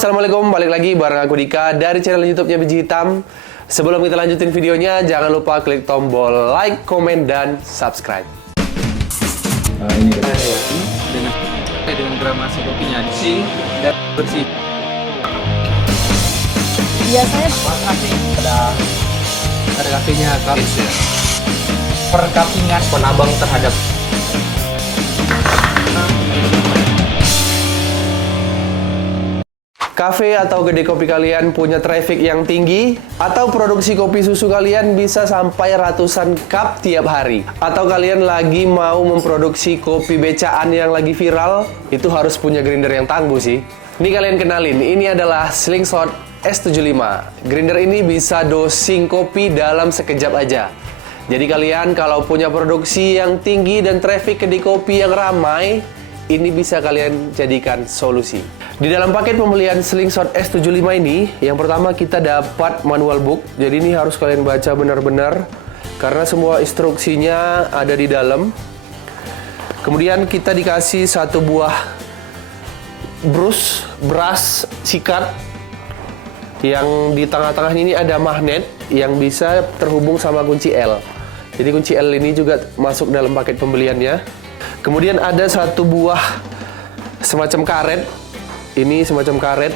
Assalamualaikum, balik lagi bareng aku Dika dari channel YouTube-nya Biji Hitam. Sebelum kita lanjutin videonya, jangan lupa klik tombol like, komen, dan subscribe. Ini dengan gramasi kopinya bersih dan bersih. Biasanya Ada kafenya, perkapingan penabang terhadap Kafe atau kedai kopi kalian punya traffic yang tinggi, atau produksi kopi susu kalian bisa sampai ratusan cup tiap hari, atau kalian lagi mau memproduksi kopi becaan yang lagi viral, itu harus punya grinder yang tangguh sih. Ini kalian kenalin, ini adalah Slingshot S75. Grinder ini bisa dosing kopi dalam sekejap aja. Jadi kalian kalau punya produksi yang tinggi dan traffic kedai kopi yang ramai, ini bisa kalian jadikan solusi. Di dalam paket pembelian Slingshot S75 ini, yang pertama kita dapat manual book. Jadi ini harus kalian baca benar-benar karena semua instruksinya ada di dalam. Kemudian kita dikasih satu buah brush sikat yang di tengah-tengah ini ada magnet yang bisa terhubung sama kunci L. Jadi kunci L ini juga masuk dalam paket pembeliannya. Kemudian ada satu buah semacam karet. Ini semacam karet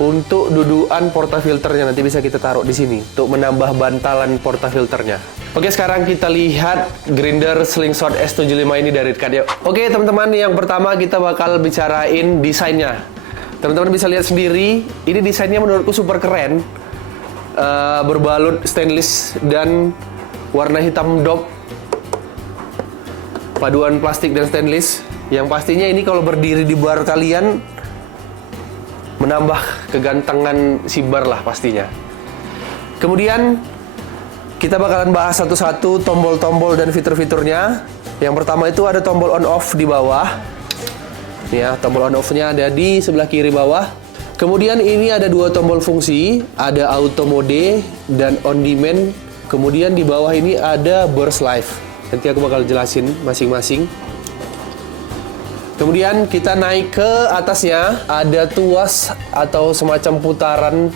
untuk dudukan portafilternya, nanti bisa kita taruh di sini untuk menambah bantalan portafilternya. Oke, sekarang kita lihat grinder Slingshot S75 ini dari dekat ya. Oke teman-teman, yang pertama kita bakal bicarain desainnya. Teman-teman bisa lihat sendiri, ini desainnya menurutku super keren. Berbalut stainless dan warna hitam dop, paduan plastik dan stainless. Yang pastinya ini kalau berdiri di bar kalian menambah kegantengan si bar lah pastinya. Kemudian kita bakalan bahas satu-satu tombol-tombol dan fitur-fiturnya. Yang pertama itu ada tombol on off di bawah. Ya, tombol on off-nya ada di sebelah kiri bawah. Kemudian ini ada dua tombol fungsi, ada auto mode dan on demand. Kemudian di bawah ini ada burst live. Nanti aku bakal jelasin masing-masing. Kemudian kita naik ke atasnya, ada tuas atau semacam putaran.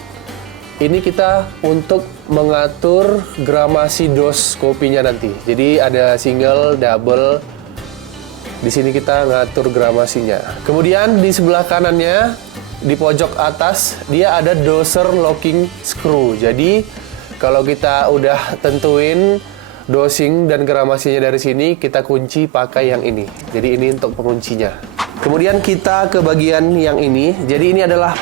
Ini kita untuk mengatur gramasi dos kopinya nanti. Jadi ada single, double. Di sini kita ngatur gramasinya. Kemudian di sebelah kanannya, di pojok atas, dia ada doser locking screw. Jadi kalau kita udah tentuin dosing dan gramasinya dari sini, kita kunci pakai yang ini. Jadi ini untuk penguncinya. Kemudian kita ke bagian yang ini. Jadi ini adalah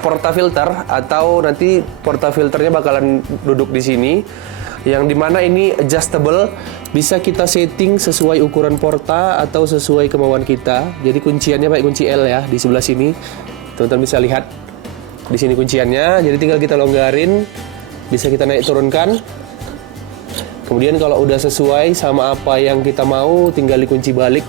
portafilter, atau nanti portafilternya bakalan duduk di sini. Yang dimana ini adjustable, bisa kita setting sesuai ukuran porta atau sesuai kemauan kita. Jadi kunciannya pakai kunci L ya di sebelah sini. Teman-teman bisa lihat di sini kunciannya. Jadi tinggal kita longgarin. Bisa kita naik turunkan. Kemudian kalau udah sesuai sama apa yang kita mau, tinggal dikunci balik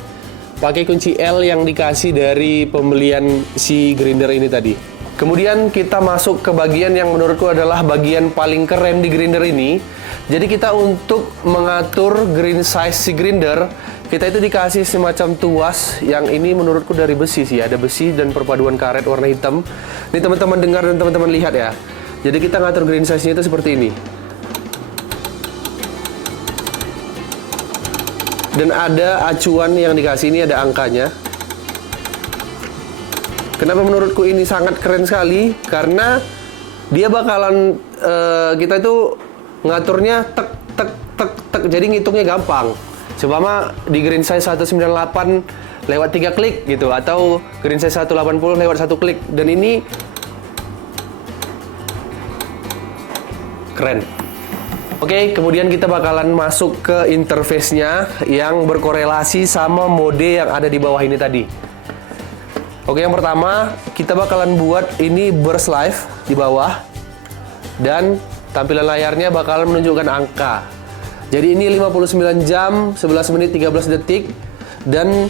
pakai kunci L yang dikasih dari pembelian si grinder ini tadi. Kemudian kita masuk ke bagian yang menurutku adalah bagian paling keren di grinder ini. Jadi kita untuk mengatur green size si grinder, kita itu dikasih semacam tuas yang ini menurutku dari besi sih. Ada besi dan perpaduan karet warna hitam. Ini teman-teman dengar dan teman-teman lihat ya. Jadi kita ngatur green size-nya itu seperti ini. Dan ada acuan yang dikasih, ini ada angkanya. Kenapa menurutku ini sangat keren sekali? Karena dia bakalan kita itu ngaturnya tek tek tek tek. Jadi ngitungnya gampang. Seumpama di green size 198 lewat 3 klik gitu, atau green size 180 lewat 1 klik. Dan ini keren. Oke, kemudian kita bakalan masuk ke interface-nya yang berkorelasi sama mode yang ada di bawah ini tadi. Oke, yang pertama kita bakalan buat ini burst live di bawah. Dan tampilan layarnya bakalan menunjukkan angka. Jadi ini 59 jam, 11 menit, 13 detik. Dan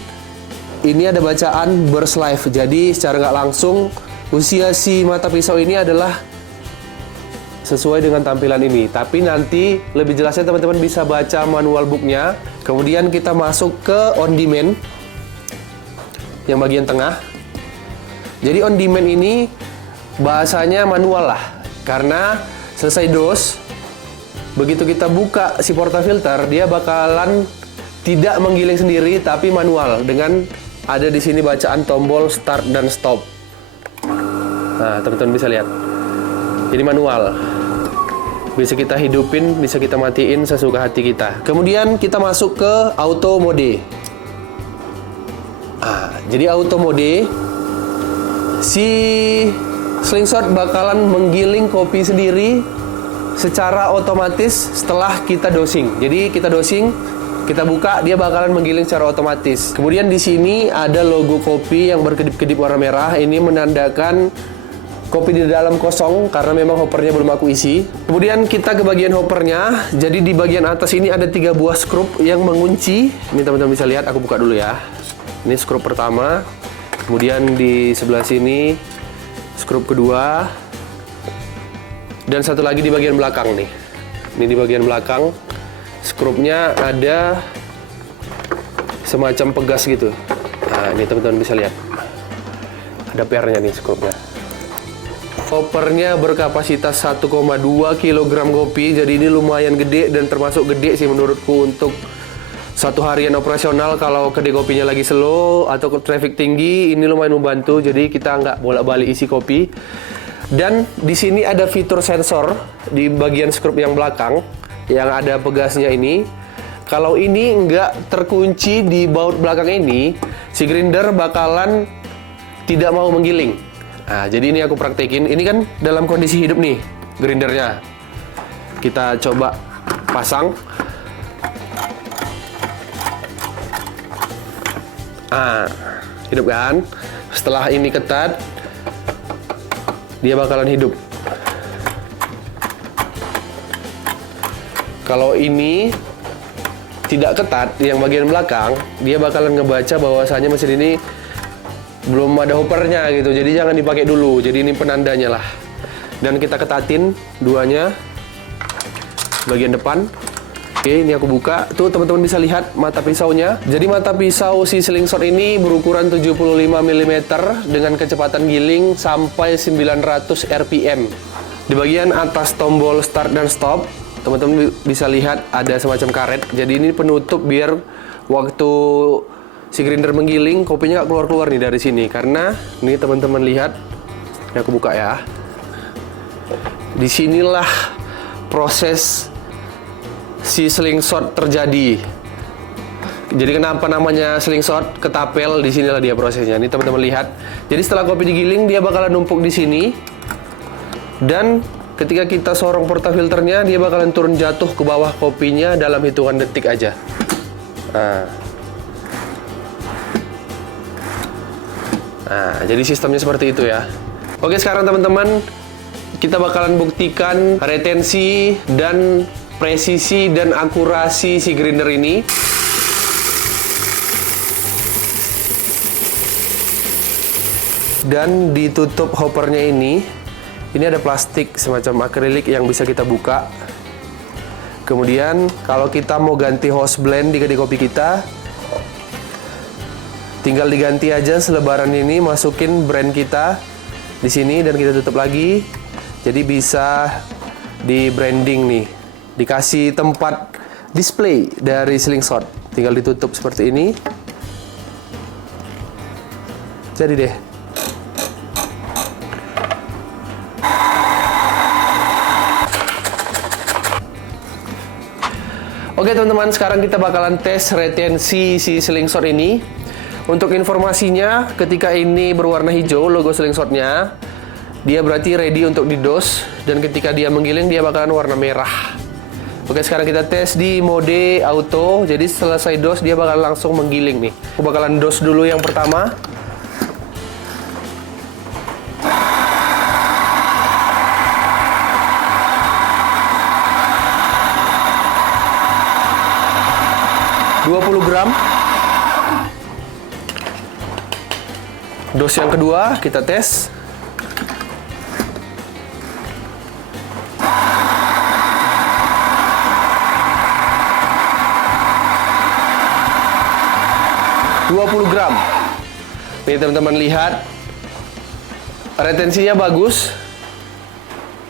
ini ada bacaan burst live. Jadi secara nggak langsung usia si mata pisau ini adalah sesuai dengan tampilan ini. Tapi nanti lebih jelasnya teman-teman bisa baca manual booknya. Kemudian kita masuk ke on demand yang bagian tengah. Jadi on demand ini bahasanya manual lah. Karena selesai dos, begitu kita buka si portafilter, dia bakalan tidak menggiling sendiri tapi manual dengan ada di sini bacaan tombol start dan stop. Nah, teman-teman bisa lihat. Ini manual. Bisa kita hidupin, bisa kita matiin sesuka hati kita. Kemudian kita masuk ke auto mode. Jadi auto mode, si slingshot bakalan menggiling kopi sendiri secara otomatis setelah kita dosing. Jadi kita dosing, kita buka, dia bakalan menggiling secara otomatis. Kemudian di sini ada logo kopi yang berkedip-kedip warna merah. Ini menandakan kopi di dalam kosong karena memang hoppernya belum aku isi. Kemudian kita ke bagian hoppernya. Jadi di bagian atas ini ada 3 buah skrup yang mengunci. Ini teman-teman bisa lihat, aku buka dulu ya. Ini skrup pertama. Kemudian di sebelah sini skrup kedua. Dan satu lagi di bagian belakang nih. Ini di bagian belakang. Skrupnya ada semacam pegas gitu. Nah, ini teman-teman bisa lihat. Ada pernya nih skrupnya. Hoppernya berkapasitas 1,2 kg kopi, jadi ini lumayan gede dan termasuk gede sih menurutku untuk satu harian operasional. Kalau kedai kopinya lagi slow atau traffic tinggi, ini lumayan membantu. Jadi kita nggak bolak-balik isi kopi. Dan di sini ada fitur sensor di bagian skrup yang belakang yang ada pegasnya ini. Kalau ini nggak terkunci di baut belakang ini, si grinder bakalan tidak mau menggiling. Nah, jadi ini aku praktekin. Ini kan dalam kondisi hidup nih grindernya. Kita coba pasang. Hidup kan? Setelah ini ketat, dia bakalan hidup. Kalau ini tidak ketat, yang bagian belakang, dia bakalan ngebaca bahwasanya mesin ini belum ada hoppernya gitu. Jadi jangan dipakai dulu. Jadi ini penandanya lah. Dan kita ketatin duanya bagian depan. Oke, ini aku buka. Tuh teman-teman bisa lihat mata pisaunya. Jadi mata pisau si slingshot ini berukuran 75 mm dengan kecepatan giling sampai 900 rpm. Di bagian atas tombol start dan stop, teman-teman bisa lihat ada semacam karet. Jadi ini penutup biar waktu si grinder menggiling, kopinya nggak keluar-keluar nih dari sini. Karena ini teman-teman lihat, ini aku buka ya. Disinilah proses si slingshot terjadi. Jadi kenapa namanya slingshot? Ketapel, di sinilah dia prosesnya. Ini teman-teman lihat. Jadi setelah kopi digiling, dia bakalan numpuk di sini. Dan ketika kita sorong portafilternya, dia bakalan turun jatuh ke bawah kopinya dalam hitungan detik aja. Nah, jadi sistemnya seperti itu ya. Oke, sekarang teman-teman, kita bakalan buktikan retensi dan presisi dan akurasi si grinder ini. Dan ditutup hoppernya ini ada plastik semacam akrilik yang bisa kita buka. Kemudian kalau kita mau ganti host blend di kedai kopi kita, tinggal diganti aja selebaran ini, masukin brand kita di sini dan kita tutup lagi. Jadi bisa di branding nih, dikasih tempat display dari slingshot. Tinggal ditutup seperti ini. Jadi deh. Oke teman-teman, sekarang kita bakalan tes retensi si slingshot ini. Untuk informasinya, ketika ini berwarna hijau logo slingshotnya, dia berarti ready untuk didos. Dan ketika dia menggiling, dia bakalan warna merah. Oke, sekarang kita tes di mode auto. Jadi selesai dos, dia bakalan langsung menggiling nih. Aku bakalan dos dulu yang pertama. gram. Dos yang kedua kita tes. Gram. Nih teman-teman lihat, retensinya bagus.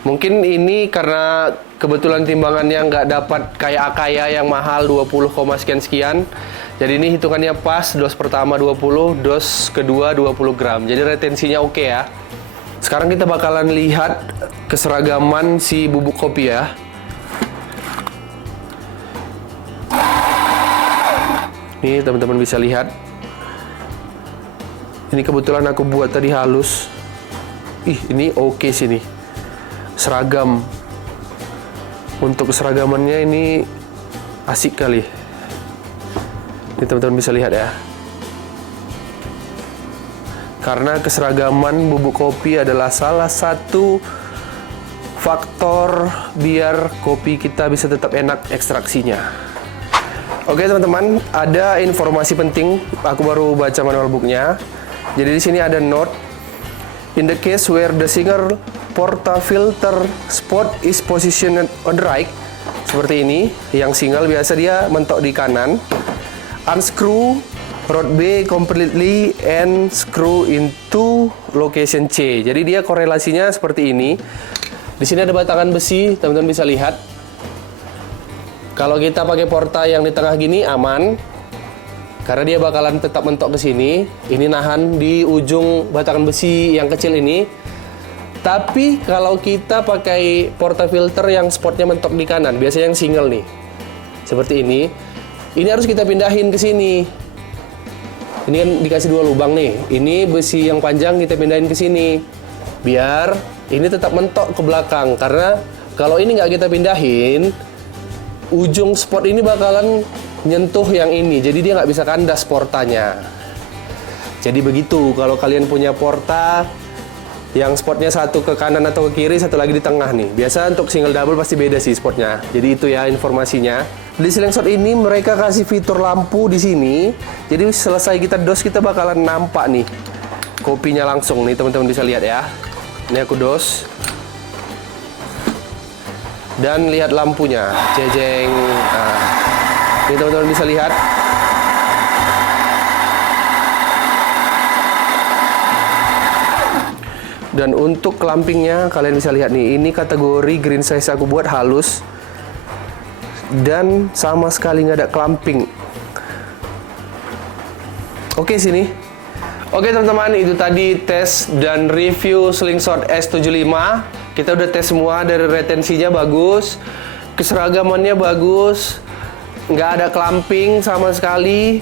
Mungkin ini karena kebetulan timbangannya nggak dapat kayak Akaya yang mahal 20, sekian. Jadi ini hitungannya pas, dos pertama 20, dos kedua 20 gram. Jadi retensinya oke ya. Sekarang kita bakalan lihat keseragaman si bubuk kopi ya. Nih teman-teman bisa lihat. Ini kebetulan aku buat tadi halus. Ih, ini oke sih nih. Seragam. Untuk keseragamannya ini asik kali. Ini teman-teman bisa lihat ya. Karena keseragaman bubuk kopi adalah salah satu faktor biar kopi kita bisa tetap enak ekstraksinya. Oke teman-teman, ada informasi penting. Aku baru baca manual booknya. Jadi di sini ada note. In the case where the single portafilter spot is positioned on the right, seperti ini. Yang single biasa dia mentok di kanan. Unscrew rod B completely and screw into location C. Jadi dia korelasinya seperti ini. Di sini ada batangan besi, teman-teman bisa lihat. Kalau kita pakai porta yang di tengah gini aman, karena dia bakalan tetap mentok ke sini. Ini nahan di ujung batangan besi yang kecil ini. Tapi kalau kita pakai portafilter yang spotnya mentok di kanan, biasanya yang single nih, seperti ini harus kita pindahin ke sini. Ini kan dikasih 2 lubang nih. Ini besi yang panjang kita pindahin ke sini, biar ini tetap mentok ke belakang. Karena kalau ini nggak kita pindahin, ujung spot ini bakalan nyentuh yang ini, jadi dia nggak bisa kandas portanya. Jadi begitu kalau kalian punya porta yang spotnya satu ke kanan atau ke kiri, satu lagi di tengah nih. Biasa untuk single double pasti beda sih spotnya. Jadi itu ya informasinya. Di slingshot ini mereka kasih fitur lampu di sini. Jadi selesai kita dos, kita bakalan nampak nih kopinya langsung nih, teman-teman bisa lihat ya. Ini aku dos. Dan lihat lampunya, jejeng. Nah, ini teman-teman bisa lihat. Dan untuk clampingnya kalian bisa lihat nih, ini kategori green size aku buat halus dan sama sekali nggak ada clamping. Oke sini. Oke teman-teman, itu tadi tes dan review slingshot S75. Kita udah tes semua, dari retensinya bagus, keseragamannya bagus, nggak ada clamping sama sekali,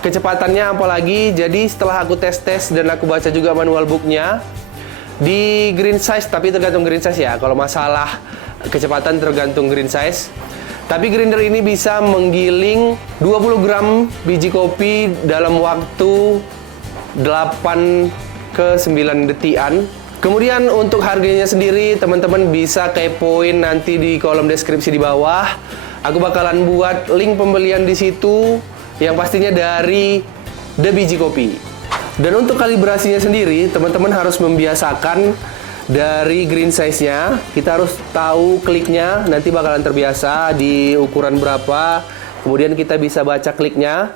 kecepatannya apalagi. Jadi setelah aku tes-tes dan aku baca juga manual booknya, di green size, tapi tergantung green size ya. Kalau masalah kecepatan tergantung green size. Tapi grinder ini bisa menggiling 20 gram biji kopi dalam waktu 8 ke 9 detikan. Kemudian untuk harganya sendiri teman-teman bisa kepoin nanti di kolom deskripsi di bawah. Aku bakalan buat link pembelian di situ yang pastinya dari The Biji Kopi. Dan untuk kalibrasinya sendiri teman-teman harus membiasakan dari green size-nya. Kita harus tahu kliknya, nanti bakalan terbiasa di ukuran berapa. Kemudian kita bisa baca kliknya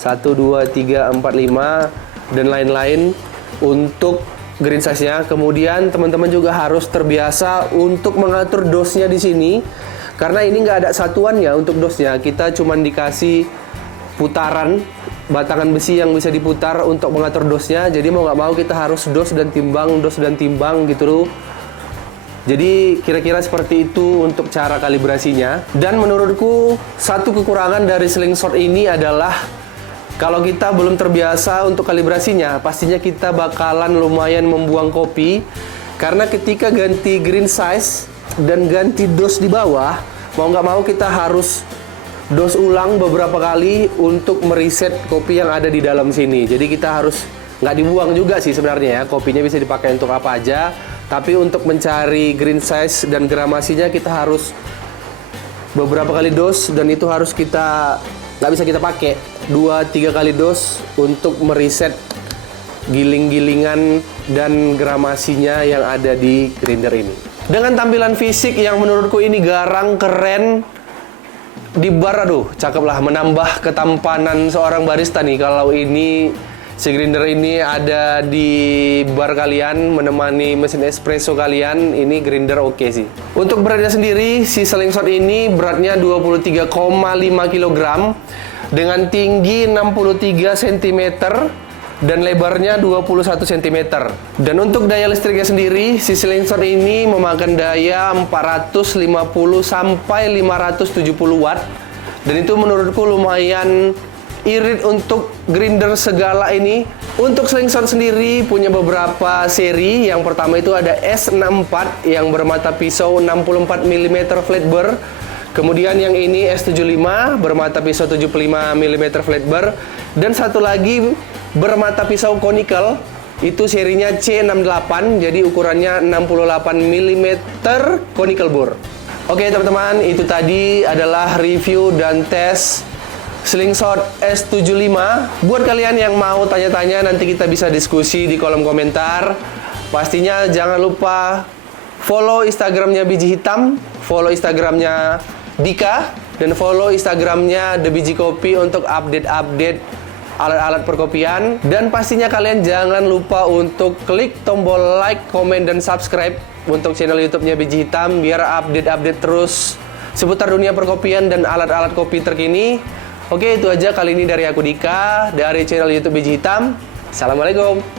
1, 2, 3, 4, 5 dan lain-lain untuk green size-nya. Kemudian teman-teman juga harus terbiasa untuk mengatur dosnya di sini, karena ini nggak ada satuannya untuk dosnya. Kita cuma dikasih putaran batangan besi yang bisa diputar untuk mengatur dosnya. Jadi mau nggak mau kita harus dos dan timbang gitu loh. Jadi kira-kira seperti itu untuk cara kalibrasinya. Dan menurutku satu kekurangan dari slingshot ini adalah kalau kita belum terbiasa untuk kalibrasinya, pastinya kita bakalan lumayan membuang kopi. Karena ketika ganti green size dan ganti dos di bawah, mau nggak mau kita harus dos ulang beberapa kali untuk mereset kopi yang ada di dalam sini. Jadi kita harus nggak dibuang juga sih sebenarnya ya. Kopinya bisa dipakai untuk apa aja. Tapi untuk mencari green size dan gramasinya kita harus beberapa kali dos, dan itu harus kita nggak bisa kita pakai 2-3 kali dos untuk mereset giling-gilingan dan gramasinya yang ada di grinder ini. Dengan tampilan fisik yang menurutku ini garang, keren, di bar, aduh cakep lah, menambah ketampanan seorang barista nih kalau ini Si grinder ini ada di bar kalian, menemani mesin espresso kalian. Ini grinder oke sih. Untuk beratnya sendiri, si Slingshot ini beratnya 23,5 kg dengan tinggi 63 cm dan lebarnya 21 cm. Dan untuk daya listriknya sendiri, si Slingshot ini memakan daya 450 sampai 570 watt. Dan itu menurutku lumayan irit untuk grinder segala ini. Untuk Slingshot sendiri punya beberapa seri. Yang pertama itu ada S64 yang bermata pisau 64 mm flat burr. Kemudian yang ini S75 bermata pisau 75 mm flat burr. Dan satu lagi bermata pisau conical, itu serinya C68, jadi ukurannya 68 mm conical bore. Oke teman-teman, itu tadi adalah review dan tes Slingshot S75. Buat kalian yang mau tanya-tanya, nanti kita bisa diskusi di kolom komentar. Pastinya jangan lupa follow Instagramnya Biji Hitam, follow Instagramnya Dika, dan follow Instagramnya The Biji Kopi untuk update-update alat-alat perkopian. Dan pastinya kalian jangan lupa untuk klik tombol like, komen, dan subscribe untuk channel YouTube-nya Biji Hitam biar update-update terus seputar dunia perkopian dan alat-alat kopi terkini. Oke, itu aja kali ini dari aku Dika, dari channel YouTube Biji Hitam. Assalamualaikum.